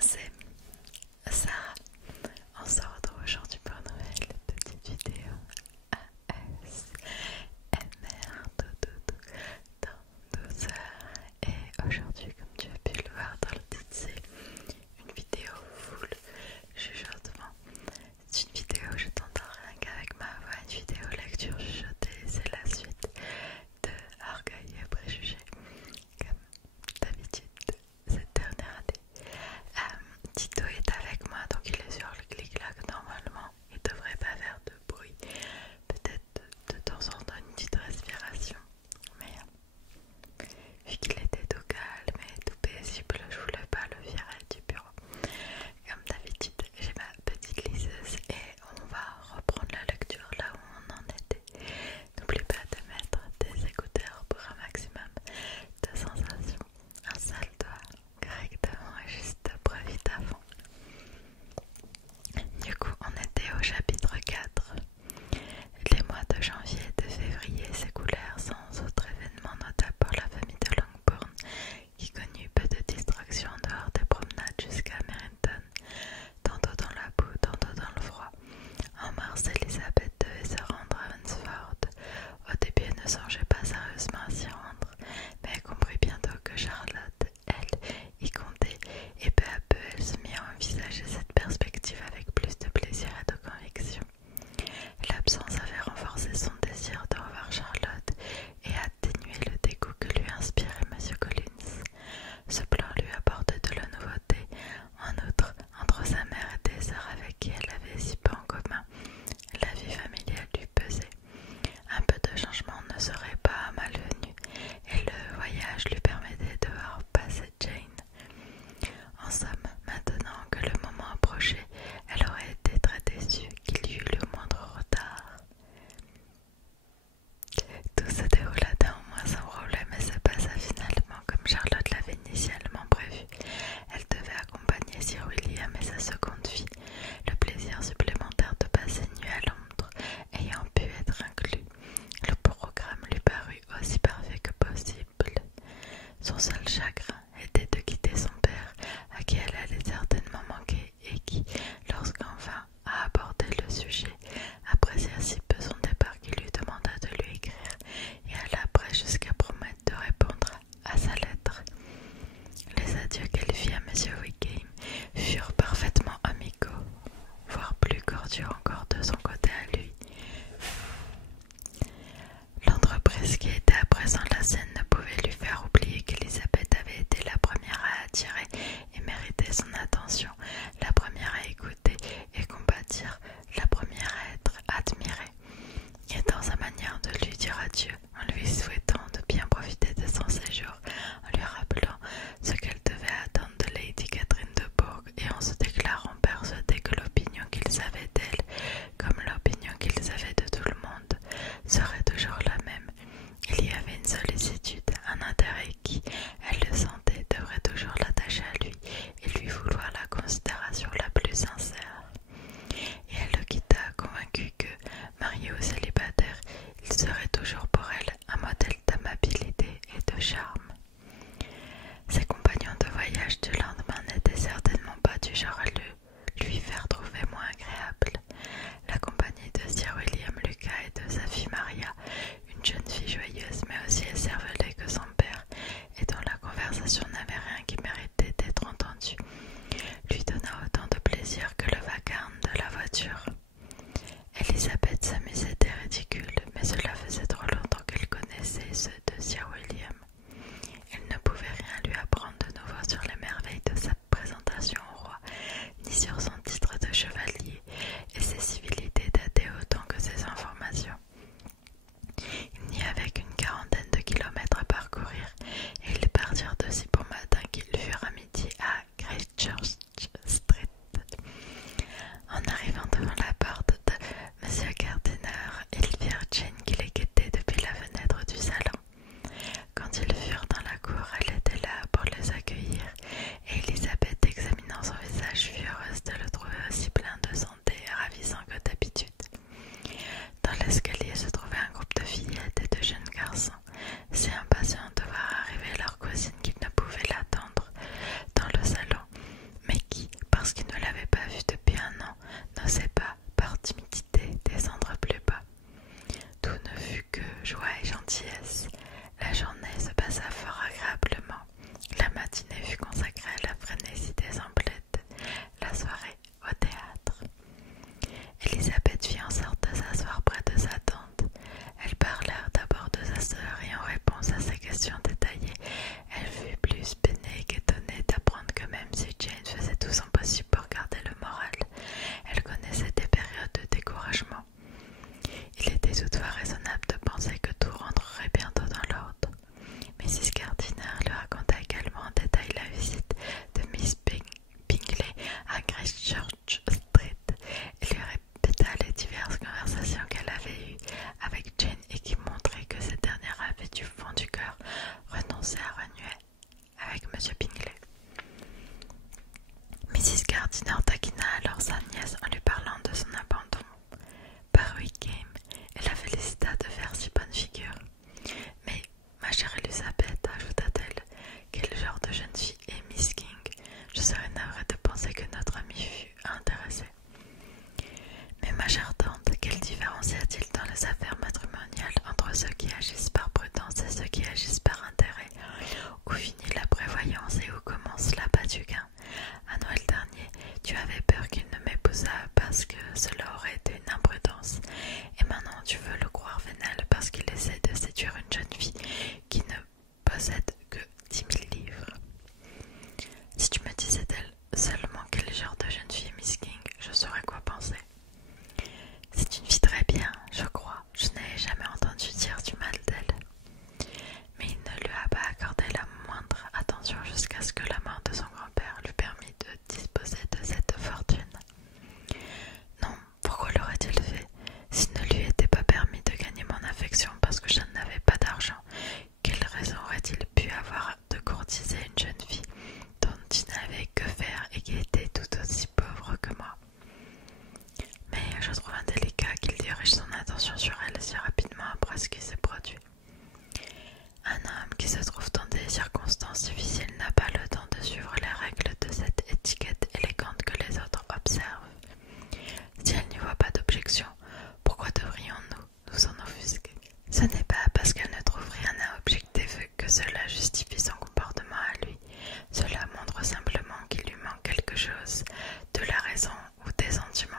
c'est Sarah. On se retrouve aujourd'hui pour une nouvelle petite vidéo ASMR dans douceur. Et aujourd'hui, comme tu as pu le voir dans le titre, c'est une vidéo full chuchotement. C'est une vidéo où je t'entends rien qu'avec ma voix, une vidéo lecture chuchotée. C'est la suite de Orgueil et Préjugés, comme d'habitude cette dernière année. Tito est avec moi, gentillesse. La journée se passa fort agréablement. La matinée fut consacrée à la frénésie des emplettes, la soirée au théâtre. Elisabeth fit en sorte de s'asseoir près de sa tante. Elles parlèrent d'abord de sa sœur et en réponse à ses questions détaillées, elle fut plus peinée qu'étonnée d'apprendre que même si Jane faisait tout son possible pour garder le moral, elle connaissait des périodes de découragement. Il était toutefois raisonnable de penser que tout rentrerait bientôt dans l'ordre. Mrs. Gardiner lui raconta également en détail la visite de Miss Bingley à Christchurch Street et lui répéta les diverses conversations qu'elle avait eues avec Jane et qui montraient que cette dernière avait du fond du cœur renoncé à renouer avec M. Bingley. Mrs. Gardiner taquina alors sa nièce en lui parlant de son abandon par Wickham et la félicita de faire si bonne figure. Mais, ma chère Elisabeth, ajouta-t-elle, quel genre de jeune fille est Miss King? Je serais navrée de penser que notre amie fût intéressée. Mais ma chère tante, quelle différence y a-t-il dans les affaires matrimoniales entre ceux qui agissent par prudence et ceux qui agissent par intérêt? Où finit la prévoyance et où commence l'appât du gain? À Noël dernier, tu avais peur qu'il ne m'épousât parce que cela aurait été une imprudence. Et maintenant tu veux le croire vénal parce qu'il essaie de séduire une jeune fille qui ne possède que 10 000 livres. Si tu me disais seulement quel genre de jeune fille Miss King, je saurais quoi penser. C'est une fille très bien, je crois. Je n'ai jamais entendu dire du mal d'elle. Mais il ne lui a pas accordé la moindre attention jusqu'à ce que la mort de son grand-père lui permît de disposer de cette fortune. Non, pourquoi l'aurait-il fait? S'il ne lui était pas permis de gagner mon affection parce que je n'avais pas d'argent, quelle raison aurait-il pu avoir de courtiser une jeune fille dont il n'avait que faire et qui était tout aussi pauvre que moi? Mais je trouve indélicat qu'il dirige son attention sur elle si rapidement après ce qui s'est produit. Un homme qui se trouve dans des circonstances difficiles n'a pas le temps de suivre les règles de cette étiquette élégante que les autres observent. Si elle n'y voit pas d'objection, pourquoi devrions-nous nous en offusquer? Ce n'est pas parce qu'elle ne trouve rien à objecter que cela justifie son comportement à lui. Cela montre simplement qu'il lui manque quelque chose, de la raison ou des sentiments.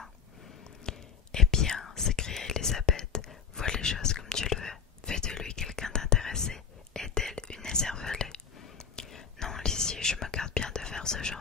Eh bien, s'écria Elisabeth, vois les choses comme tu le veux. Fais de lui quelqu'un d'intéressé et d'elle une écervelée. Non, Lizzie, je me garde bien de faire ce genre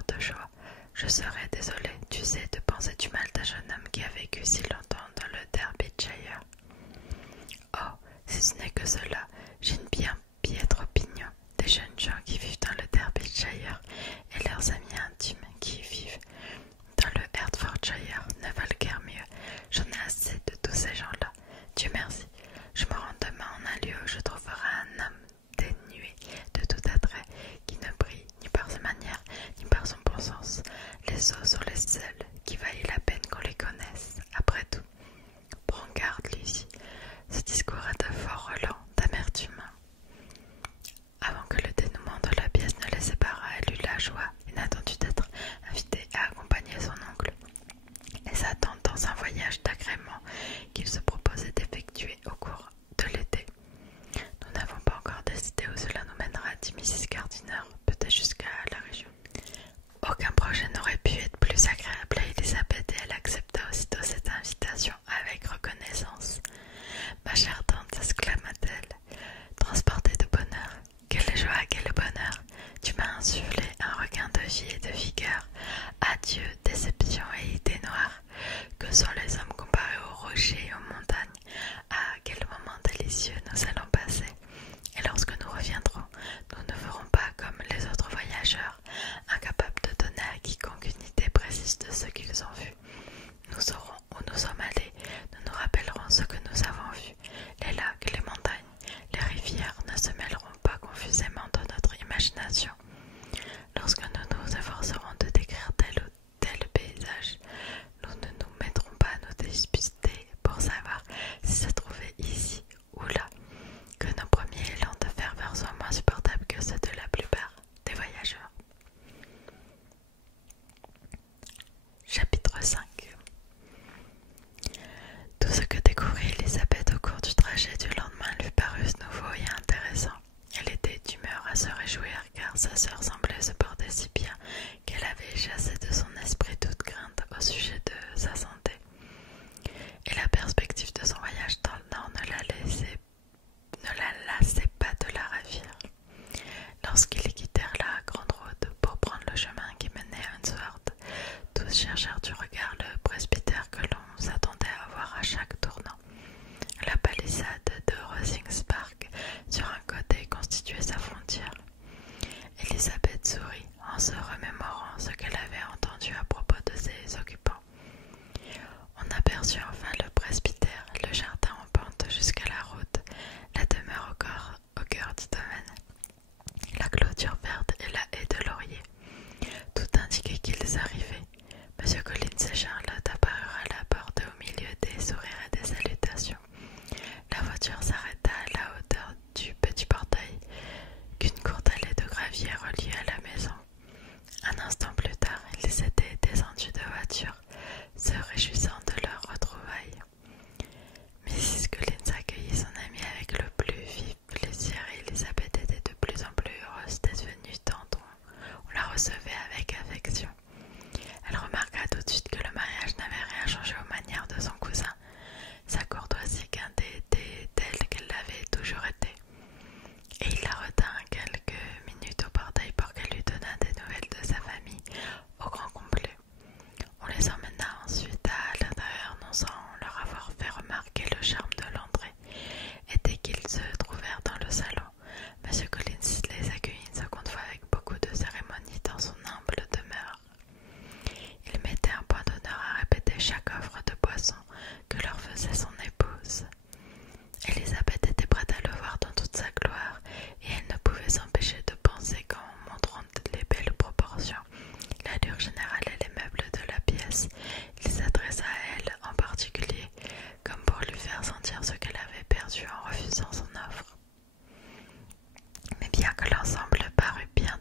que l'ensemble parut bien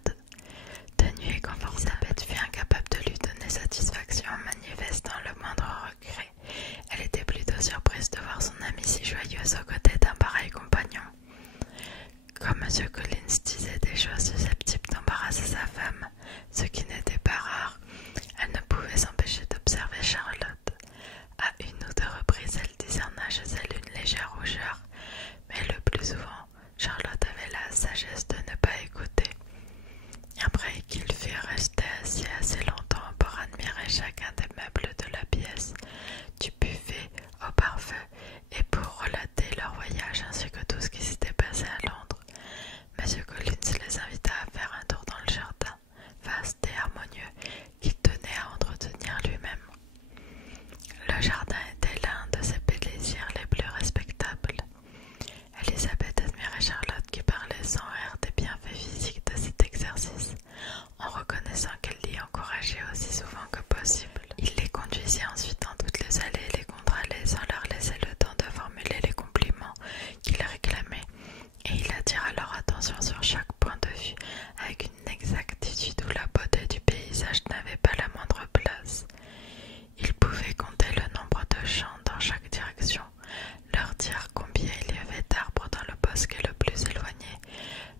tenu et confortable. Elisabeth fut incapable de lui donner satisfaction en manifestant le moindre regret. Elle était plutôt surprise de voir son amie si joyeuse aux côtés d'un pareil compagnon. Comme M. Collins disait des choses susceptibles d'embarrasser sa femme, ce qui n'était pas rare, elle ne pouvait s'empêcher d'observer Charlotte. À une ou deux reprises, elle discerna chez elle une légère rougeur, mais le plus souvent, Charlotte avait la sagesse de ne pas écouter. Après qu'il fut resté assis assez longtemps pour admirer chacun des meubles de la pièce, du buffet au pare-feu, et pour relater leur voyage ainsi que tout ce qui s'était passé à Londres, M. Collins les invita à faire un tour dans le jardin, vaste et harmonieux, qu'il tenait à entretenir lui-même. Le jardin était l'un de ses plaisirs les plus respectables. Elisabeth admirait Charlotte qui parlait sans rire des bienfaits physiques de cet exercice, en reconnaissant qu'elle l'y encourageait aussi souvent que possible. Il les conduisit ensuite dans toutes les allées et les contre-allées sans leur laisser le temps de formuler les compliments qu'ils réclamaient, et il attira leur attention sur chaque point de vue avec une exactitude où la beauté du paysage n'avait pas la moindre place. Il pouvait compter le nombre de champs dans chaque direction, leur dire combien il y avait d'arbres dans le bosquet le plus éloigné,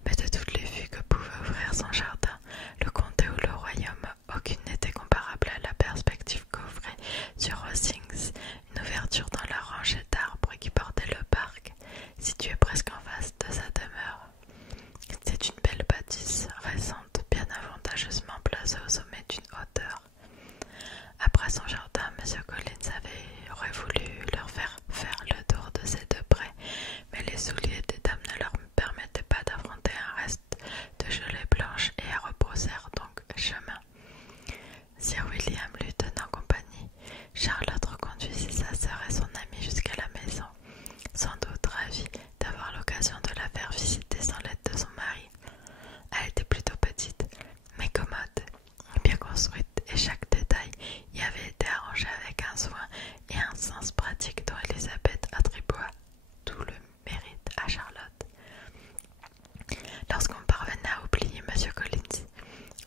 mais de toutes les vues que pouvait ouvrir son jardin, le comté ou le royaume, aucune n'était comparable à la perspective qu'offrait sur Rosings, une ouverture dans la rangée d'arbres qui portait le parc, situé presque en face de sa demeure. C'était une belle bâtisse récente, bien avantageusement placée au sommet d'une hauteur. Après son jardin, M. Collins aurait voulu leur faire le tour de ces deux prés, mais les souliers des dames ne leur permettaient pas d'affronter un reste de gelée blanche et elles rebroussèrent donc chemin. Sir William lui tenant compagnie, Charlotte reconduisit sa sœur et son amie jusqu'à la maison, sans doute ravie d'avoir l'occasion de la faire visiter sans l'aide de son mari. Elle était plutôt petite, mais commode, bien construite, et chaque détail y avait été arrangé avec un soin et un sens pratique dont Elisabeth attribua tout le mérite à Charlotte. Lorsqu'on parvenait à oublier M. Collins,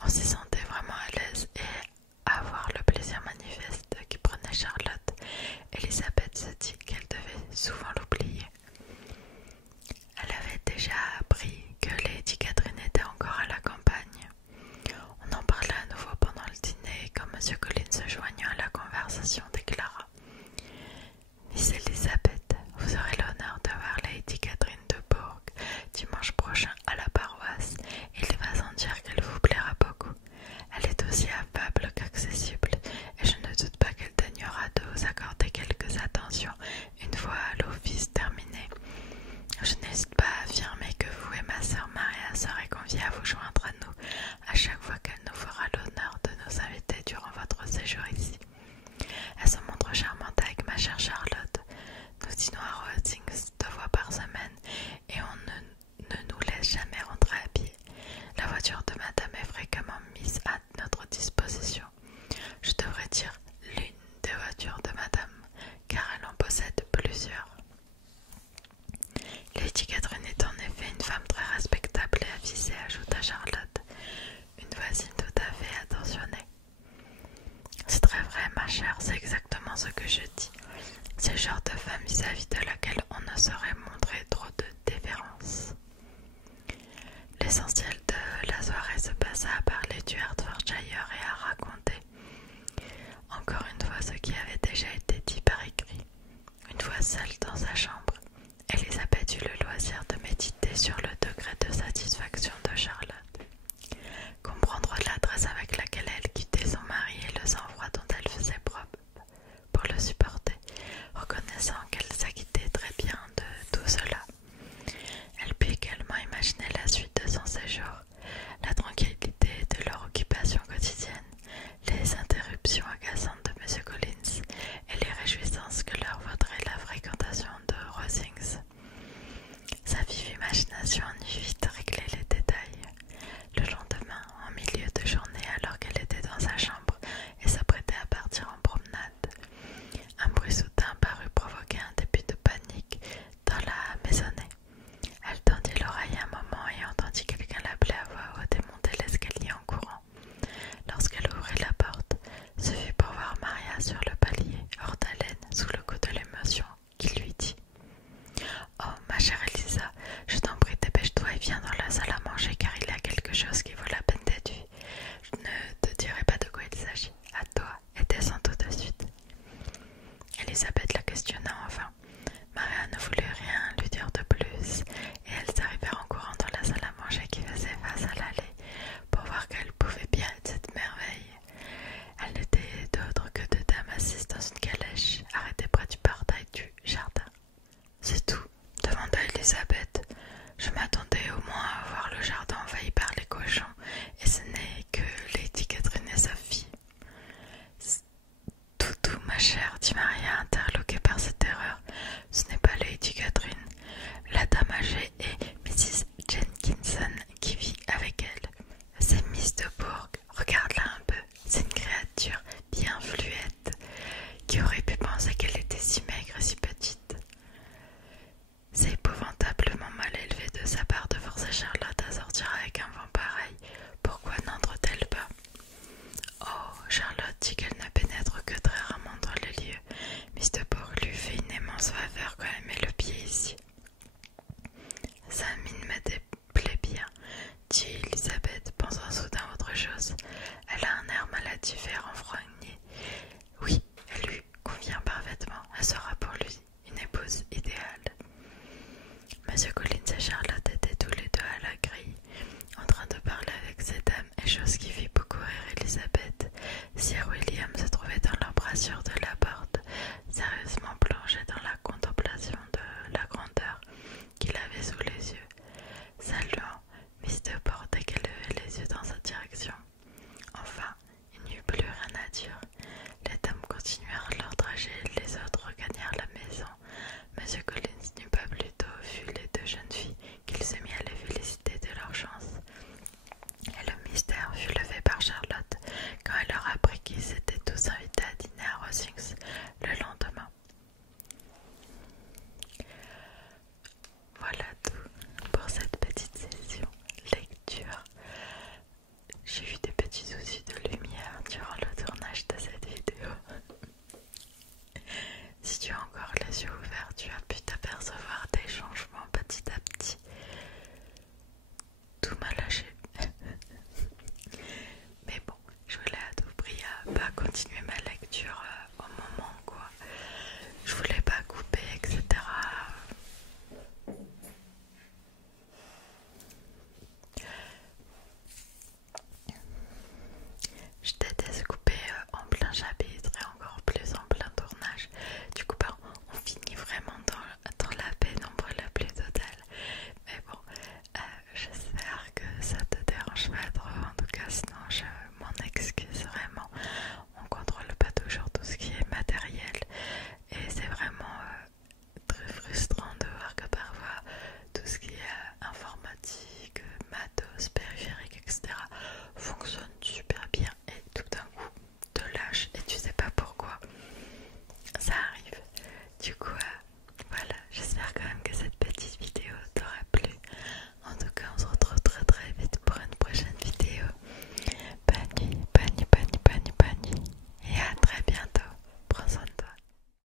on s'y sentait vraiment à l'aise et à voir le plaisir manifeste qui prenait Charlotte. Elisabeth se dit qu'elle devait souvent l'oublier. Elle avait déjà appris que Lady Catherine était encore à la campagne. On en parla à nouveau pendant le dîner quand M. Collins se joignant à la conversation déclara: Miss Elisabeth, vous aurez l'honneur de voir Lady Catherine de Bourgh dimanche prochain